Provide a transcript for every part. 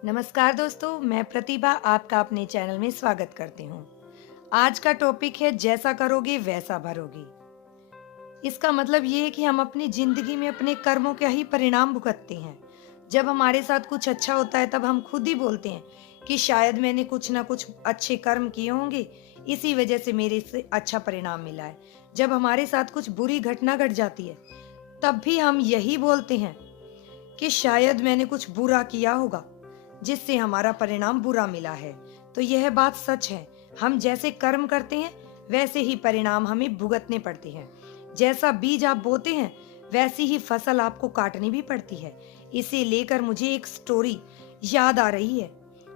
नमस्कार दोस्तों, मैं प्रतिभा आपका अपने चैनल में स्वागत करती हूँ। आज का टॉपिक है जैसा करोगे वैसा भरोगे। इसका मतलब ये है कि हम अपनी जिंदगी में अपने कर्मों के ही परिणाम भुगतते हैं। जब हमारे साथ कुछ अच्छा होता है तब हम खुद ही बोलते हैं कि शायद मैंने कुछ ना कुछ अच्छे कर्म किए होंगे, इसी वजह से मेरे से अच्छा परिणाम मिला है। जब हमारे साथ कुछ बुरी घटना घट जाती है तब भी हम यही बोलते हैं कि शायद मैंने कुछ बुरा किया होगा जिससे हमारा परिणाम बुरा मिला है। तो यह बात सच है। हम जैसे कर्म करते हैं वैसे ही परिणाम हमें भुगतने पड़ते हैं। जैसा बीज आप बोते हैं वैसी ही फसल आपको काटनी भी पड़ती है। इसे लेकर मुझे एक स्टोरी याद आ रही है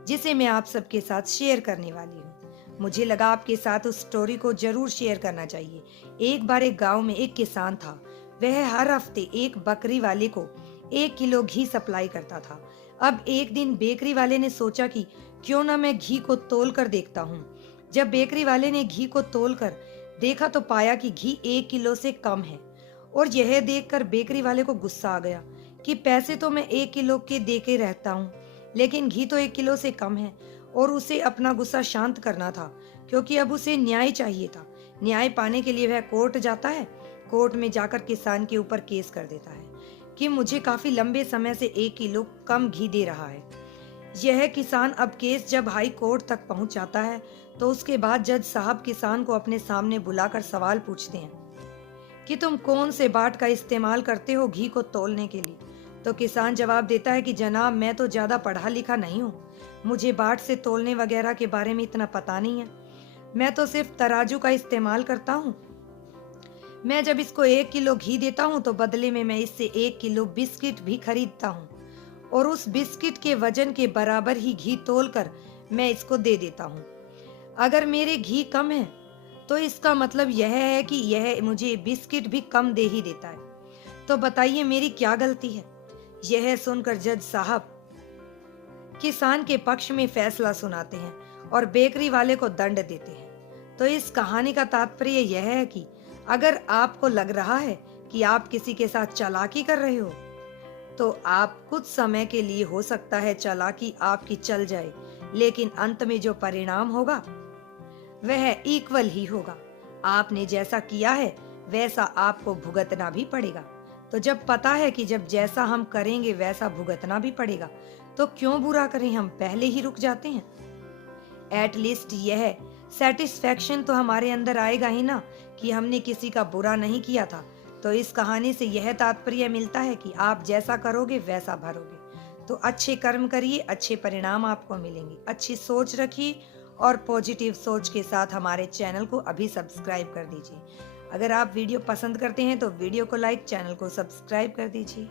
जिसे मैं आप सबके साथ शेयर करने वाली हूँ। मुझे लगा आपके साथ उस स्टोरी को जरूर शेयर करना चाहिए। एक बार एक गांव में एक किसान था। वह हर हफ्ते एक बकरी वाले को 1 किलो घी सप्लाई करता था। अब एक दिन बेकरी वाले ने सोचा कि क्यों ना मैं घी को तोल कर देखता हूँ। जब बेकरी वाले ने घी को तोल कर देखा तो पाया कि घी 1 किलो से कम है। और यह देखकर बेकरी वाले को गुस्सा आ गया कि पैसे तो मैं 1 किलो के दे के रहता हूँ, लेकिन घी तो 1 किलो से कम है। और उसे अपना गुस्सा शांत करना था, क्योंकि अब उसे न्याय चाहिए था। न्याय पाने के लिए वह कोर्ट जाता है। कोर्ट में जाकर किसान के ऊपर केस कर देता है कि मुझे काफी लंबे समय से 1 किलो कम घी दे रहा है। यह किसान अब केस जब हाई कोर्ट तक पहुंच जाता है तो उसके बाद जज साहब किसान को अपने सामने बुलाकर सवाल पूछते हैं कि तुम कौन से बाट का इस्तेमाल करते हो घी को तौलने के लिए। तो किसान जवाब देता है कि जनाब, मैं तो ज्यादा पढ़ा लिखा नहीं हूँ, मुझे बाट से तौलने वगैरह के बारे में इतना पता नहीं है। मैं तो सिर्फ तराजू का इस्तेमाल करता हूँ। मैं जब इसको 1 किलो घी देता हूँ तो बदले में मैं इससे 1 किलो बिस्किट भी खरीदता हूँ, और उस बिस्किट के वजन के बराबर ही घी तोलकर मैं इसको दे देता हूँ। अगर मेरे घी कम है तो इसका मतलब यह है कि यह मुझे बिस्किट भी कम दे ही देता है। तो बताइए मेरी क्या गलती है। यह सुनकर जज साहब किसान के पक्ष में फैसला सुनाते हैं और बेकरी वाले को दंड देते हैं। तो इस कहानी का तात्पर्य यह है कि अगर आपको लग रहा है कि आप किसी के साथ चालाकी कर रहे हो तो आप कुछ समय के लिए हो सकता है चालाकी आपकी चल जाए, लेकिन अंत में जो परिणाम होगा वह इक्वल ही होगा। आपने जैसा किया है वैसा आपको भुगतना भी पड़ेगा। तो जब पता है कि जब जैसा हम करेंगे वैसा भुगतना भी पड़ेगा, तो क्यों बुरा करें, हम पहले ही रुक जाते हैं। एटलीस्ट यह सेटिस्फैक्शन तो हमारे अंदर आएगा ही ना कि हमने किसी का बुरा नहीं किया था। तो इस कहानी से यह तात्पर्य मिलता है कि आप जैसा करोगे वैसा भरोगे। तो अच्छे कर्म करिए, अच्छे परिणाम आपको मिलेंगे। अच्छी सोच रखिए और पॉजिटिव सोच के साथ हमारे चैनल को अभी सब्सक्राइब कर दीजिए। अगर आप वीडियो पसंद करते हैं तो वीडियो को लाइक, चैनल को सब्सक्राइब कर दीजिए।